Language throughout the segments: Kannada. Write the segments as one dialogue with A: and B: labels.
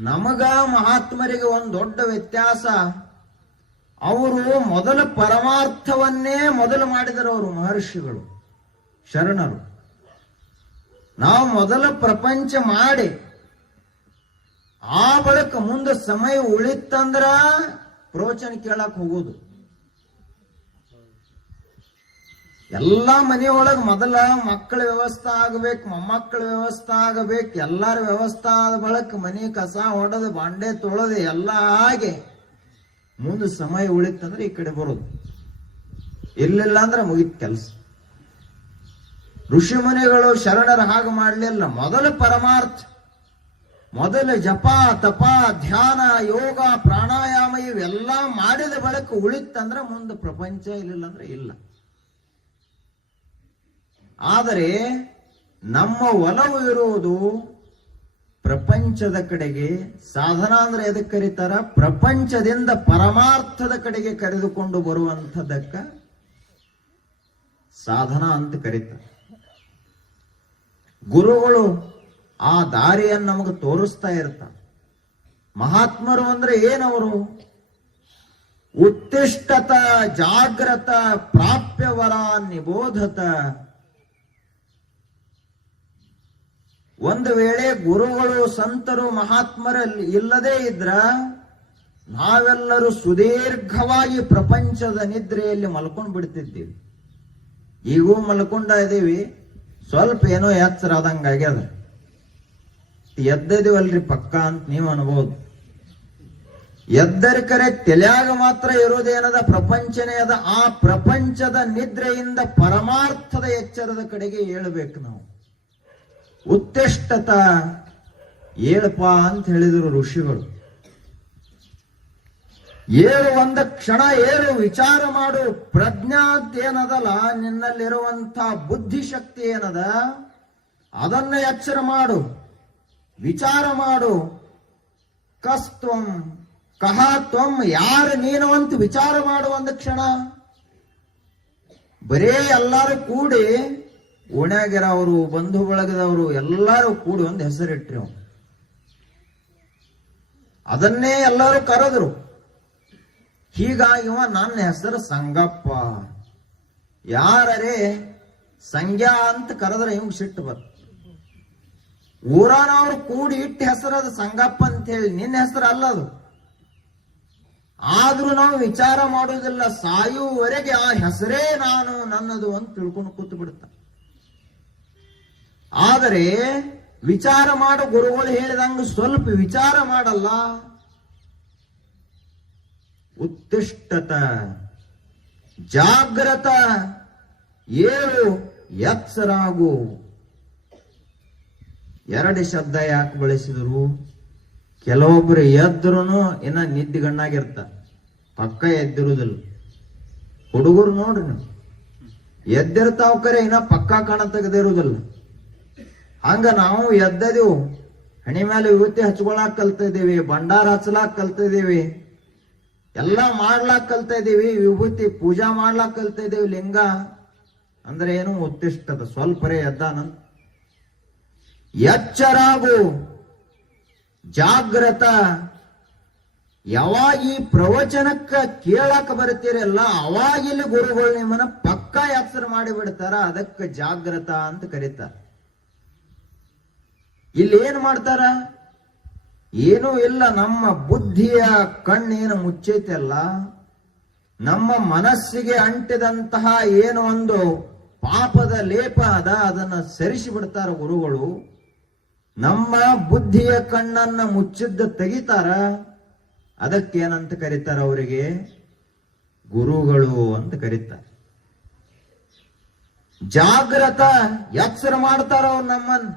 A: ನಮಗ ಮಹಾತ್ಮರಿಗೆ ಒಂದು ದೊಡ್ಡ ವ್ಯತ್ಯಾಸ, ಅವರು ಮೊದಲ ಪರಮಾರ್ಥವನ್ನೇ ಮೊದಲು ಮಾಡಿದರು ಅವರು ಮಹರ್ಷಿಗಳು, ಶರಣರು. ನಾವು ಮೊದಲ ಪ್ರಪಂಚ ಮಾಡಿ, ಆ ಬಳಿಕ ಮುಂದೆ ಸಮಯ ಉಳಿತಂದ್ರ ಪ್ರವಚನ ಕೇಳಕ್ ಹೋಗೋದು. ಎಲ್ಲಾ ಮನೆಯೊಳಗೆ ಮೊದಲ ಮಕ್ಕಳ ವ್ಯವಸ್ಥೆ ಆಗಬೇಕು, ಮೊಮ್ಮಕ್ಕಳ ವ್ಯವಸ್ಥೆ ಆಗಬೇಕು, ಎಲ್ಲಾರ ವ್ಯವಸ್ಥೆ ಆದ ಬಳಕ ಮನೆ ಕಸ ಹೊಡೆದು ಬಾಂಡೆ ತೊಳೆದು, ಎಲ್ಲ ಹಾಗೆ ಮುಂದೆ ಸಮಯ ಉಳಿತಂದ್ರೆ ಈ ಕಡೆ ಬರೋದು. ಇರ್ಲಿಲ್ಲ ಅಂದ್ರೆ ಮುಗಿತ್ ಕೆಲಸ. ಋಷಿ ಮುನಿಗಳು ಶರಣರ ಹಾಗೆ ಮಾಡಲಿಲ್ಲ. ಮೊದಲ ಪರಮಾರ್ಥ, ಮೊದಲ ಜಪ, ತಪ, ಧ್ಯಾನ, ಯೋಗ, ಪ್ರಾಣಾಯಾಮ ಇವೆಲ್ಲ ಮಾಡಿದ ಬಳಕ ಉಳಿತಂದ್ರೆ ಮುಂದೆ ಪ್ರಪಂಚ ಇರಲಿಲ್ಲ ಅಂದ್ರೆ ಇಲ್ಲ. ಆದರೆ ನಮ್ಮ ಒಲವು ಇರುವುದು ಪ್ರಪಂಚದ ಕಡೆಗೆ. ಸಾಧನ ಅಂದ್ರೆ ಎದಕ್ಕೆ ಕರೀತಾರ? ಪ್ರಪಂಚದಿಂದ ಪರಮಾರ್ಥದ ಕಡೆಗೆ ಕರೆದುಕೊಂಡು ಬರುವಂಥದಕ್ಕ ಸಾಧನ ಅಂತ ಕರೀತಾರೆ. ಗುರುಗಳು ಆ ದಾರಿಯನ್ನು ನಮಗೆ ತೋರಿಸ್ತಾ ಇರ್ತಾರೆ. ಮಹಾತ್ಮರು ಅಂದ್ರೆ ಏನವರು? ಉತ್ತಿಷ್ಟತ ಜಾಗ್ರತ, ಪ್ರಾಪ್ಯವರ, ನಿಬೋಧತ ಒಂದು ವೇಳೆ ಗುರುಗಳು, ಸಂತರು, ಮಹಾತ್ಮರಲ್ಲಿ ಇಲ್ಲದೇ ಇದ್ರ ನಾವೆಲ್ಲರೂ ಸುದೀರ್ಘವಾಗಿ ಪ್ರಪಂಚದ ನಿದ್ರೆಯಲ್ಲಿ ಮಲ್ಕೊಂಡು ಬಿಡ್ತಿದ್ದೀವಿ. ಈಗೂ ಮಲ್ಕೊಂಡ ಇದ್ದೀವಿ ಸ್ವಲ್ಪ ಏನೋ ಎಚ್ಚರ ಆಗ್ಯದ. ಎದ್ದಿದೀವಲ್ರಿ ಪಕ್ಕ ಅಂತ ನೀವು ಅನ್ಬೋದು. ಎದ್ದರೆ ಕರೆ ತಲೆಯಾಗ ಮಾತ್ರ ಇರೋದೇನದ ಪ್ರಪಂಚನೇ ಅದ. ಆ ಪ್ರಪಂಚದ ನಿದ್ರೆಯಿಂದ ಪರಮಾರ್ಥದ ಎಚ್ಚರದ ಕಡೆಗೆ ಏಳಬೇಕು ನಾವು. ಉತ್ತಿಷ್ಟತ ಏಳಪ್ಪ ಅಂತ ಹೇಳಿದರು ಋಷಿಗಳು. ಏಳು ಒಂದ ಕ್ಷಣ ಏಳು ವಿಚಾರ ಮಾಡು. ಪ್ರಜ್ಞಾ ಏನದಲ್ಲ ನಿನ್ನಲ್ಲಿರುವಂತ ಬುದ್ಧಿಶಕ್ತಿ ಏನದ? ಅದನ್ನ ಎಚ್ಚರ ಮಾಡು. ವಿಚಾರ ಮಾಡು. ಕಸ್ತ್ವಂ ಕಹ ತ್ವಂ, ಯಾರು ನೀನು ಅಂತ ವಿಚಾರ ಮಾಡು ಒಂದು ಕ್ಷಣ. ಬರೇ ಎಲ್ಲರೂ ಕೂಡಿ ಓಣ್ಯಾಗಿರೋರು ಬಂಧು ಬಳಗದವರು ಎಲ್ಲರೂ ಕೂಡಿ ಒಂದು ಹೆಸರಿಟ್ರಿ ಅವನು. ಅದನ್ನೇ ಎಲ್ಲರೂ ಕರೆದ್ರು. ಹೀಗಾಗಿವ ನನ್ನ ಹೆಸರು ಸಂಗಪ್ಪ. ಯಾರೇ ಸಂಗ್ಯಾ ಅಂತ ಕರೆದ್ರೆ ಇವ್ ಸಿಟ್ಟು ಬರ್ ಊರಾನವ್ರು ಕೂಡಿ ಇಟ್ಟ ಹೆಸರು ಅದು ಸಂಗಪ್ಪ ಅಂತ ಹೇಳಿ, ನಿನ್ನ ಹೆಸರು ಅಲ್ಲ ಅದು. ಆದ್ರೂ ನಾವು ವಿಚಾರ ಮಾಡೋದಿಲ್ಲ ಸಾಯುವವರೆಗೆ ಆ ಹೆಸರೇ ನಾನು ನನ್ನದು ಅಂತ ತಿಳ್ಕೊಂಡು ಕೂತು ಬಿಡುತ್ತ ಆದರೆ ವಿಚಾರ ಮಾಡೋ ಗುರುಗಳು ಹೇಳಿದಂಗೆ ಸ್ವಲ್ಪ ವಿಚಾರ ಮಾಡಲ್ಲ. ಉತ್ತಿಷ್ಟತ ಜಾಗ್ರತ, ಏಳು ಎತ್ಸರಾಗು. ಎರಡು ಶಬ್ದ ಯಾಕೆ ಬಳಸಿದ್ರು? ಕೆಲವೊಬ್ರು ಎದ್ರು ಇನ್ನ ನಿದ್ದಿಗಣ್ಣಾಗಿರ್ತ. ಪಕ್ಕ ಎದ್ದಿರುದಿಲ್ಲ. ಹುಡುಗರು ನೋಡ್ರಿ ನೀವು. ಎದ್ದಿರ್ತಾವ ಕರೆ ಇನ್ನ ಪಕ್ಕ ಕಾಣ ತೆಗೆದಿರುವುದಿಲ್ಲ ಹಂಗ ನಾವು ಎದ್ದದೆವು. ಹಣಿ ಮೇಲೆ ವಿಭೂತಿ ಹಚ್ಕೊಳಕ್ ಕಲ್ತಿದ್ದೀವಿ ಭಂಡಾರ ಹಚ್ಚಲಾಕ್ ಕಲ್ತಿದ್ದೀವಿ ಎಲ್ಲ ಮಾಡ್ಲಾಕ್ ಕಲ್ತಾ ವಿಭೂತಿ ಪೂಜಾ ಮಾಡ್ಲಾಕ್ ಕಲ್ತಾ ಲಿಂಗ. ಅಂದ್ರೆ ಏನು ಉತ್ತಿಷ್ಟದ, ಸ್ವಲ್ಪರೇ ಎದ್ದಾನಂತ ಎಚ್ಚರಾಗು, ಜಾಗ್ರತ. ಯಾವಾಗ ಈ ಪ್ರವಚನಕ್ಕ ಕೇಳಕ್ ಬರ್ತೀರಲ್ಲ, ಅವಾಗ ಇಲ್ಲಿ ಗುರುಗಳು ನಿಮ್ಮನ್ನ ಪಕ್ಕಾ ಎಚ್ಚರ ಮಾಡಿ ಬಿಡ್ತಾರ, ಅದಕ್ಕೆ ಜಾಗ್ರತ ಅಂತ ಕರೀತಾರ. ಇಲ್ಲಿ ಏನು ಮಾಡ್ತಾರ? ಏನೂ ಇಲ್ಲ, ನಮ್ಮ ಬುದ್ಧಿಯ ಕಣ್ಣೇನು ಮುಚ್ಚೈತೆ ಅಲ್ಲ ನಮ್ಮ ಮನಸ್ಸಿಗೆ ಅಂಟಿದಂತಹ ಏನು ಒಂದು ಪಾಪದ ಲೇಪ ಅದ, ಅದನ್ನು ಸರಿಸಿ ಬಿಡ್ತಾರ ಗುರುಗಳು. ನಮ್ಮ ಬುದ್ಧಿಯ ಕಣ್ಣನ್ನ ಮುಚ್ಚಿದ್ದ ತೆಗಿತಾರ. ಅದಕ್ಕೇನಂತ ಕರೀತಾರ ಅವರಿಗೆ? ಗುರುಗಳು ಅಂತ ಕರೀತಾರೆ. ಜಾಗ್ರತ ಎಚ್ಚರ ಮಾಡ್ತಾರ ಅವ್ರು ನಮ್ಮನ್ನ.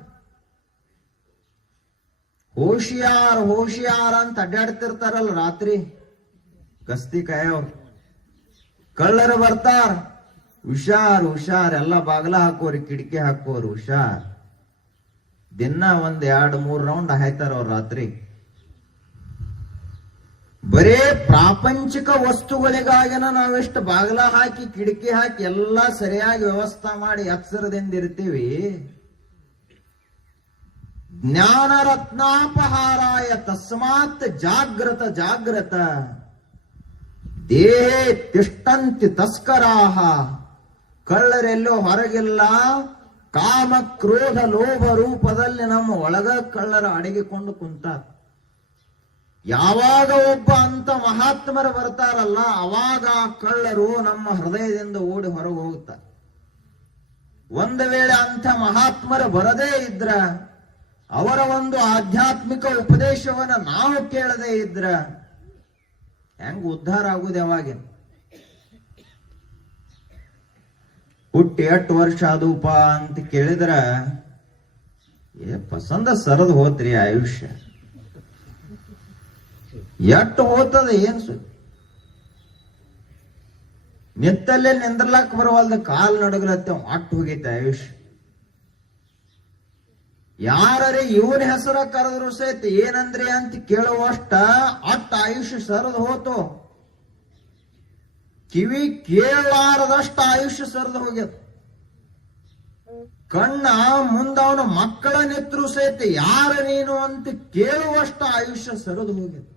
A: ಹೋಶಿಯಾರ್ ಹೋಶಿಯಾರ್ ಅಂತ ಅಡ್ಡಾಡ್ತಿರ್ತಾರಲ್ಲ ರಾತ್ರಿ. ಕಸ್ತಿ ಕಾಯವ್ರು ಕಳ್ಳರು ಬರ್ತಾರ. ಹುಷಾರ್ ಹುಷಾರ್. ಎಲ್ಲ ಬಾಗಲ ಹಾಕೋರಿ, ಕಿಟಕಿ ಹಾಕೋರು, ಹುಷಾರ್. ದಿನ ಒಂದ್ ಎರಡ್, ಮೂರ್ ರೌಂಡ್ ಹಾಯ್ತಾರ ಅವ್ರ ರಾತ್ರಿ. ಬರೇ ಪ್ರಾಪಂಚಿಕ ವಸ್ತುಗಳಿಗಾಗಿನ ನಾವೆಷ್ಟು ಬಾಗಲ ಹಾಕಿ, ಕಿಟಕಿ ಹಾಕಿ, ಎಲ್ಲಾ ಸರಿಯಾಗಿ ವ್ಯವಸ್ಥೆ ಮಾಡಿ ಎಚ್ಚರದಿಂದ ಇರ್ತೀವಿ. ಜ್ಞಾನ ರತ್ನಾಪಹಾರಾಯ ತಸ್ಮಾತ್ ಜಾಗ್ರತ ಜಾಗ್ರತ. ದೇಹೇ ತಿಷ್ಟಂತಿ ತಸ್ಕರಾಹ. ಕಳ್ಳರೆಲ್ಲೋ ಹೊರಗಿಲ್ಲ ಕಾಮ ಕ್ರೋಧ ಲೋಭ ರೂಪದಲ್ಲಿ ನಮ್ಮ ಒಳಗ ಕಳ್ಳರ ಅಡಗಿಕೊಂಡು ಕುಂತ ಯಾವಾಗ ಒಬ್ಬ ಅಂತ ಮಹಾತ್ಮರು ಬರ್ತಾರಲ್ಲ, ಅವಾಗ ಆ ಕಳ್ಳರು ನಮ್ಮ ಹೃದಯದಿಂದ ಓಡಿ ಹೊರಗೆ ಹೋಗುತ್ತ ಒಂದು ವೇಳೆ ಅಂಥ ಮಹಾತ್ಮರು ಬರದೇ ಇದ್ರ ಅವರ ಒಂದು ಆಧ್ಯಾತ್ಮಿಕ ಉಪದೇಶವನ್ನ ನಾವು ಕೇಳದೆ ಇದ್ರ ಹೆಂಗ್ ಉದ್ಧಾರ ಆಗುದು ಯಾವಾಗ ಹುಟ್ಟಿ ಎಷ್ಟು ವರ್ಷ ಆದೂಪ ಅಂತ ಕೇಳಿದ್ರ, ಏ ಪಸಂದ ಸರದ್ ಹೋತ್ರಿ ಆಯುಷ್ಯ. ಎಷ್ಟು ಹೋತದ ಏನ್ ಸು ನಿತ್ತಲ್ಲೇ ನಿಂದ್ರಲಾಕ್ ಬರವಲ್ದ ಕಾಲ್ ನಡಗಲತ್ತೆ ಅಟ್ಟು ಹೋಗೈತೆ ಆಯುಷ್ ಯಾರೇ ಇವನ ಹೆಸರ ಕರೆದ್ರು ಸಹಿತ ಏನಂದ್ರಿ ಅಂತ ಕೇಳುವಷ್ಟ ಅಟ್ಟ ಆಯುಷ್ಯ ಸರದ್ ಹೋತು. ಕಿವಿ ಕೇಳಲಾರದಷ್ಟ ಆಯುಷ್ಯ ಸರಿದು ಹೋಗ್ಯದ. ಕಣ್ಣ ಮುಂದವನ ಮಕ್ಕಳ ನೆತ್ರು ಸಹಿತ ಯಾರ ನೀನು ಅಂತ ಕೇಳುವಷ್ಟ ಆಯುಷ್ಯ ಸರಿದು ಹೋಗ್ಯದ.